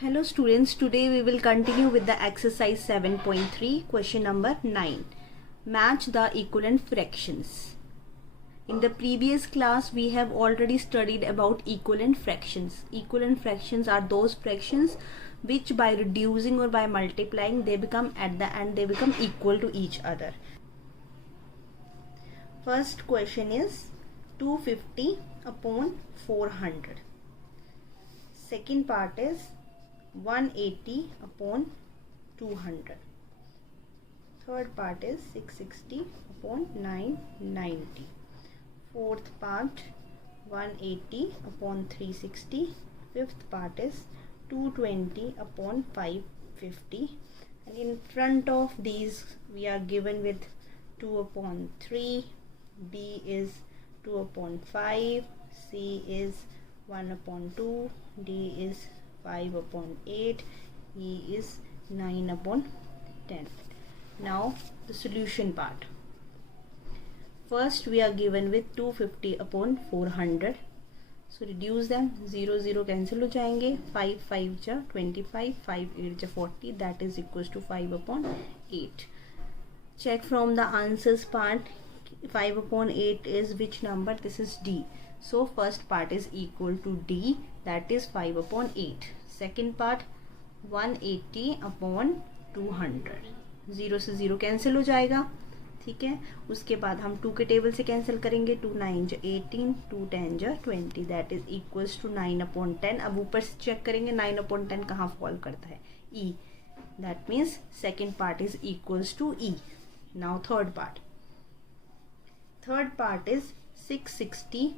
Hello students, today we will continue with the exercise 7.3, question number 9. Match the equivalent fractions. In the previous class we have already studied about equivalent fractions. Equivalent fractions are those fractions which by reducing or by multiplying they become at the end they become equal to each other. First question is 250 upon 400. Second part is 180 upon 200. Third part is 660 upon 990. Fourth part 180 upon 360. Fifth part is 220 upon 550. And in front of these we are given with 2 upon 3. B is 2 upon 5. C is 1 upon 2. D is 5 upon 8, E is 9 upon 10. Now the solution part. First we are given with 250 upon 400. So reduce them. 0 0 cancel हो जाएंगे. 5 5 जा 25, 5 8 जा 40. That is equals to 5 upon 8. Check from the answers part. 5 upon 8 is which number? This is D. So first part is equal to D, that is 5 upon 8. Second part 180 upon 200. 0 से 0 cancel हो जाएगा. ठीक है. उसके बाद हम 2 के table से कैंसिल करेंगे. 2 9 जा 18, 2 10 जा 20. That is equals to 9 upon 10. अब ऊपर से चेक करेंगे 9 अपॉन 10 कहाँ फॉल करता है. E. That means second part is equals to E. Now third part. Third part is 660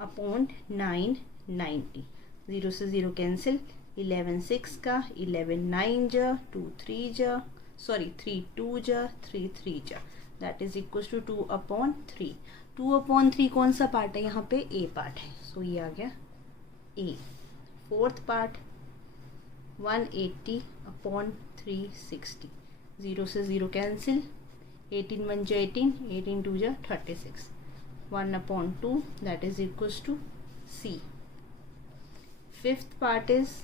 upon 990. 0 से 0 कैंसिल. 11 6 का 11 9 जा 2 3 जा 3 2 जा 3 3 जा. That is equal to 2 upon 3. 2 upon 3 कौन सा पार्ट है? यहाँ पे ए पार्ट है. सो ये आ गया ए. Fourth part 180 upon 360. 0 से 0 कैंसिल. 18 1 जा 18, 18 2 जा 36. 1 upon 2, that is equals to C. Fifth part is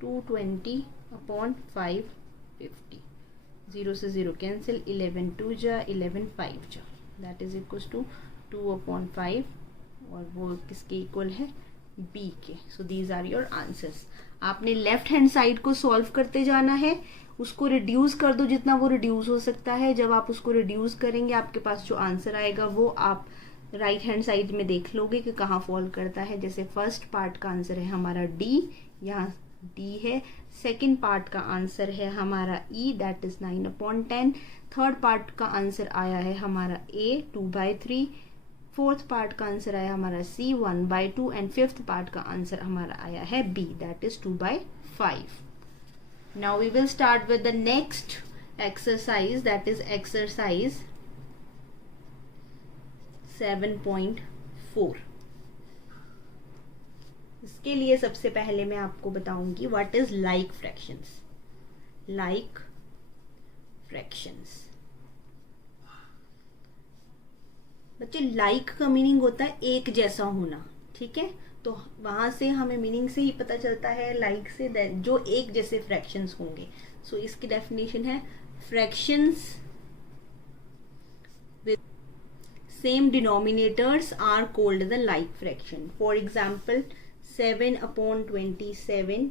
220 upon 550. 0 से 0 cancel. 11 2 जा 11 5 जा. That is equals to 2 upon 5 और वो किसके इक्वल है? B के. So these are your answers. आपने लेफ्ट हैंड साइड को सॉल्व करते जाना है. उसको रिड्यूस कर दो जितना वो रिड्यूस हो सकता है. जब आप उसको रिड्यूस करेंगे आपके पास जो आंसर आएगा वो आप राइट हैंड साइड में देख लोगे कि कहाँ फॉल करता है. जैसे फर्स्ट पार्ट का आंसर है हमारा D, यहाँ D है. सेकेंड पार्ट का आंसर है हमारा E, that is 9 upon 10. Third part का आंसर आया है हमारा A 2/3. फोर्थ पार्ट का आंसर आया हमारा C 1/2 एंड फिफ्थ पार्ट का आंसर हमारा आया है B, that is 2/5. Now we will start with the next exercise, that is exercise 7.4. इसके लिए सबसे पहले मैं आपको बताऊंगी what is like fractions. Like fractions. बच्चे like का मीनिंग होता है एक जैसा होना. ठीक है. तो वहां से हमें मीनिंग से ही पता चलता है लाइक से जो एक जैसे फ्रैक्शंस होंगे. सो इसकी डेफिनेशन है fractions with same denominators are called the like fraction. For example 7 upon 27,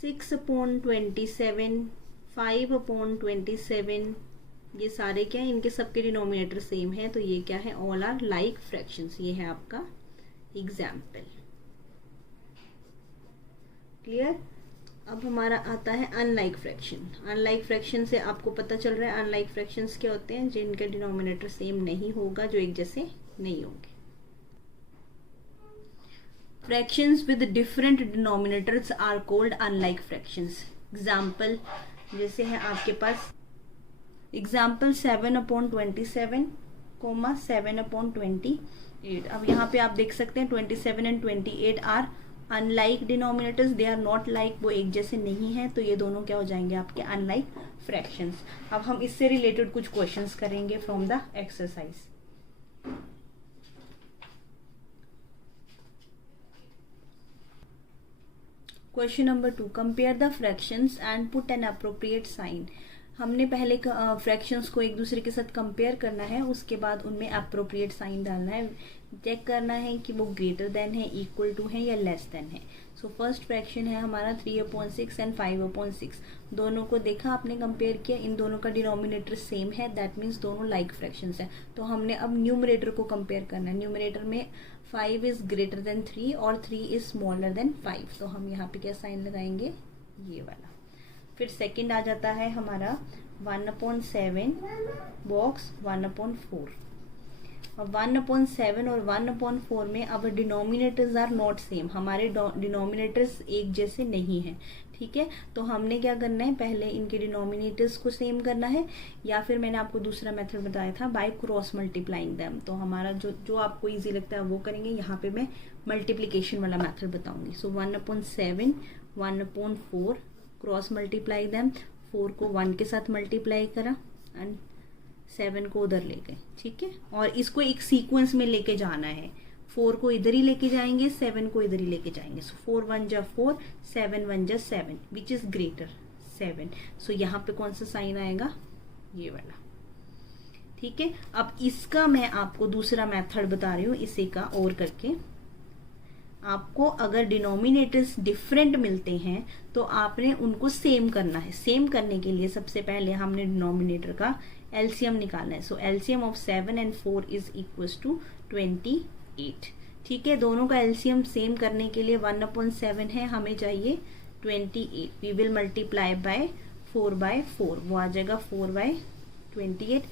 6 upon 27, 5 upon 27. ये सारे क्या है? इनके सबके डिनोमिनेटर सेम है. तो ये क्या है? All are like fractions. ये है आपका एग्जाम्पल. क्लियर. अब हमारा आता है अनलाइक फ्रैक्शन. अनलाइक फ्रैक्शन से आपको पता चल रहा है अनलाइक फ्रैक्शंस क्या होते हैं? जिनके डिनोमिनेटर सेम नहीं होगा, जो एक जैसे नहीं होंगे. Fractions with different denominators are called unlike fractions. Example जैसे है आपके पास एग्जाम्पल 7 upon 27, 7 upon 28. अब यहाँ पे आप देख सकते हैं 27 and 28 are unlike denominators. They are not like, वो एक जैसे नहीं है. तो ये दोनों क्या हो जाएंगे? आपके अनलाइक फ्रैक्शंस. अब हम इससे रिलेटेड कुछ क्वेश्चंस करेंगे from the exercise. Question number 2, compare the fractions and put an appropriate sign. हमने पहले फ्रैक्शंस को एक दूसरे के साथ कंपेयर करना है, उसके बाद उनमें अप्रोप्रिएट साइन डालना है, चेक करना है कि वो ग्रेटर देन है, इक्वल टू है या लेस देन है। सो फर्स्ट फ्रैक्शन है हमारा 3/6 एंड 5/6। दोनों को देखा आपने, कंपेयर किया, इन दोनों का डिनोमिनेटर सेम है, दैट मीन्स दोनों लाइक फ्रैक्शंस है। तो हमने अब न्यूमरेटर को कंपेयर करना है। न्यूमरेटर में 5 इज ग्रेटर देन 3 और 3 इज स्मॉलर देन 5। तो हम यहाँ पे क्या साइन लगाएंगे, ये वाला। फिर सेकंड आ जाता है हमारा 1/7 बॉक्स 1/4। और 1/7 और 1/4 में अब डिनोमिनेटर्स आर नॉट सेम, हमारे डिनोमिनेटर्स एक जैसे नहीं हैं, ठीक है। तो हमने क्या करना है, पहले इनके डिनोमिनेटर्स को सेम करना है, या फिर मैंने आपको दूसरा मेथड बताया था बाय क्रॉस मल्टीप्लाइंग देम। तो हमारा जो आपको इजी लगता है वो करेंगे। यहाँ पे मैं मल्टीप्लीकेशन वाला मेथड बताऊंगी। सो 1/7 1/4 क्रॉस मल्टीप्लाई देम। 4 को 1 के साथ मल्टीप्लाई करा एंड 7 को उधर ले गए, ठीक है। और इसको एक सीक्वेंस में लेके जाना है। 4 को इधर ही लेके जाएंगे, 7 को इधर ही लेके जाएंगे। सो 4 1 जा 4, 7 1 जा 7, विच इज ग्रेटर 7। सो यहाँ पे कौन सा साइन आएगा, ये वाला, ठीक है। अब इसका मैं आपको दूसरा मेथड बता रही हूँ, इसे का और करके। आपको अगर डिनोमिनेटर्स डिफरेंट मिलते हैं तो आपने उनको सेम करना है। सेम करने के लिए सबसे पहले हमने डिनोमिनेटर का एलसीएम निकालना है। So LCM of 7 and 4 is equal to 28, ठीक है। दोनों का एलसीएम सेम करने के लिए 1/7 है, हमें चाहिए 28। वी विल मल्टीप्लाई बाय 4/4, वो आ जाएगा 4/28।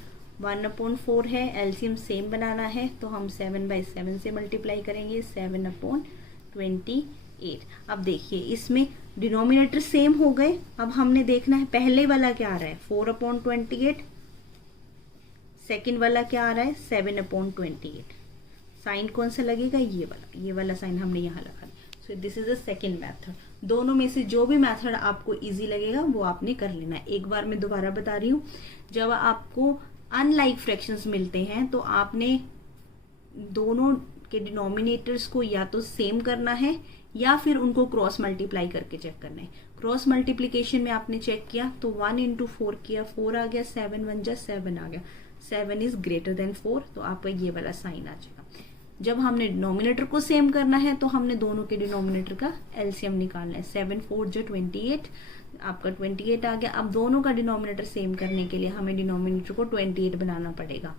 1/4 है, एलसीएम सेम बनाना है, तो हम 7/7 से मल्टीप्लाई करेंगे, 7/28। अब देखिए इसमें डिनोमिनेटर सेम हो गए। अब हमने देखना है पहले वाला क्या आ रहा है, 4/28। सेकंड वाला क्या आ रहा है, 7/28। साइन कौन सा लगेगा, ये वाला साइन हमने यहाँ लगा। So this is the second method. दोनों में से जो भी मेथड आपको इजी लगेगा वो आपने कर लेना है। एक बार मैं दोबारा बता रही हूँ, जब आपको अनलाइक फ्रैक्शंस मिलते हैं तो आपने दोनों के डिनोमिनेटर्स को या तो सेम करना है या फिर उनको क्रॉस मल्टीप्लाई करके चेक करना है। क्रॉस मल्टीप्लीकेशन में आपने चेक किया तो 1 into 4 किया, 4 आ गया, 7 1 जा 7 आ गया, 7 इज ग्रेटर देन 4, तो आपका ये वाला साइन आ जाएगा। जब हमने डिनोमिनेटर को सेम करना है तो हमने दोनों के डिनोमिनेटर का एलसीएम निकालना है। 7 4 जा 28, आपका 28 आ गया। अब दोनों का डिनोमिनेटर सेम करने के लिए हमें डिनोमिनेटर को 28 बनाना पड़ेगा।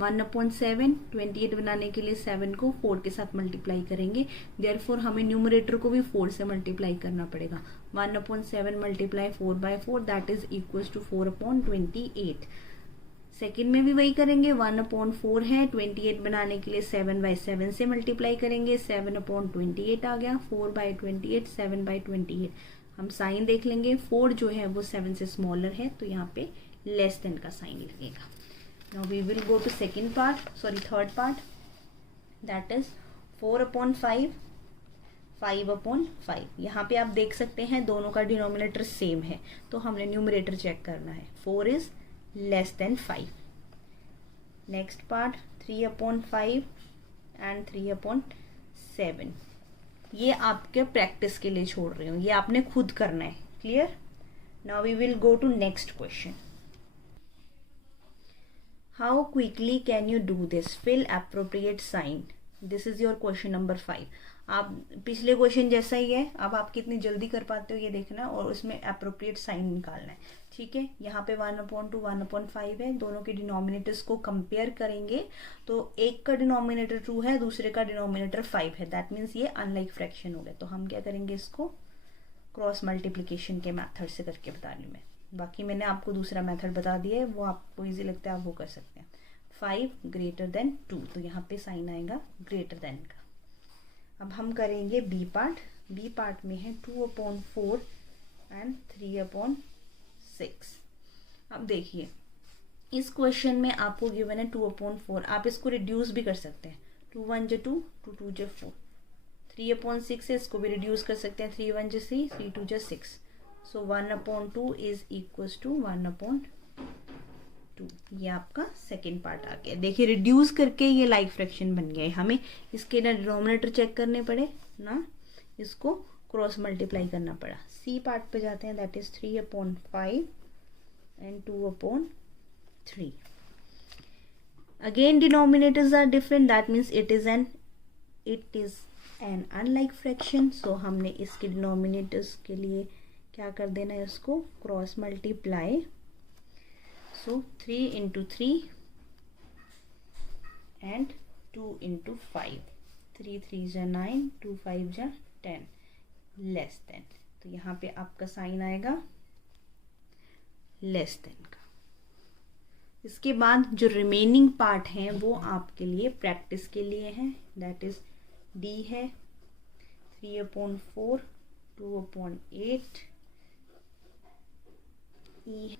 1/7 28 बनाने के लिए 7 को 4 के साथ मल्टीप्लाई करेंगे, देयरफॉर हमें न्यूमरेटर को भी 4 से मल्टीप्लाई करना पड़ेगा। 1/7 multiply 4/4, that is equal to 4/28। Second में भी वही करेंगे, 1/4 है, 28 बनाने के लिए 7/7 से मल्टीप्लाई करेंगे, 7/28 आ गया, 4/28 7/28। हम साइन देख लेंगे, 4 जो है वो 7 से स्मॉलर है, तो यहाँ पे लेस देन का साइन लगेगा। Now we will go to third part, that is 4/5 5/5। यहाँ पे आप देख सकते हैं दोनों का डिनोमिनेटर सेम है, तो हमने न्यूमरेटर चेक करना है। 4 is less than 5। Next part 3/5 and 3/7। ये आपके प्रैक्टिस के लिए छोड़ रही हूँ, ये आपने खुद करना है। Clear? Now we will go to next question. How quickly can you do this? Fill appropriate sign. This is your question number 5। आप पिछले क्वेश्चन जैसा ही है, अब आप कितनी जल्दी कर पाते हो ये देखना, और उसमें एप्रोप्रिएट साइन निकालना है, ठीक है। यहाँ पे 1/2 1/5 है, दोनों के डिनोमिनेटर्स को कंपेयर करेंगे तो एक का डिनोमिनेटर 2 है, दूसरे का डिनोमिनेटर 5 है, दैट मीन्स ये अनलाइक फ्रैक्शन हो गए। तो हम क्या करेंगे, इसको क्रॉस मल्टीप्लीकेशन के मेथड से करके बता रही हूँ मैं। बाकी मैंने आपको दूसरा मेथड बता दिया है, वो आपको ईजी लगता है, आप वो कर सकते हैं। 5 ग्रेटर देन 2, तो यहाँ पे साइन आएगा ग्रेटर देन का। अब हम करेंगे बी पार्ट। बी पार्ट में है 2/4 एंड 3/6। अब देखिए इस क्वेश्चन में आपको गिवन है 2/4, आप इसको रिड्यूस भी कर सकते हैं। 2 1 जा 2, 2 2 जा 4, 3/6 है, इसको भी रिड्यूस कर सकते हैं। 3 1 जा 3, 3 2 जा 6। सो 1/2 इज इक्वल टू 1/2। ये आपका सेकेंड पार्ट आ गया। देखिए रिड्यूस करके ये लाइक फ्रैक्शन बन गया है। हमें इसके ना डिनोमिनेटर चेक करने पड़े ना इसको क्रॉस मल्टीप्लाई करना पड़ा। सी पार्ट पे जाते हैं, that is 3/5 and 2/3। Again denominators are different, that means it is an unlike fraction. So हमने इसके डिनोमिनेटर्स के लिए क्या कर देना है, उसको cross multiply. So 3 into 3 and 2 into 5, 3 3 जा 9, 2 5 जा 10, लेस देन। तो यहाँ पे आपका साइन आएगा लेस देन का। इसके बाद जो रिमेनिंग पार्ट हैं वो आपके लिए प्रैक्टिस के लिए हैं, दैट इज डी है 3/4, 2/8, ई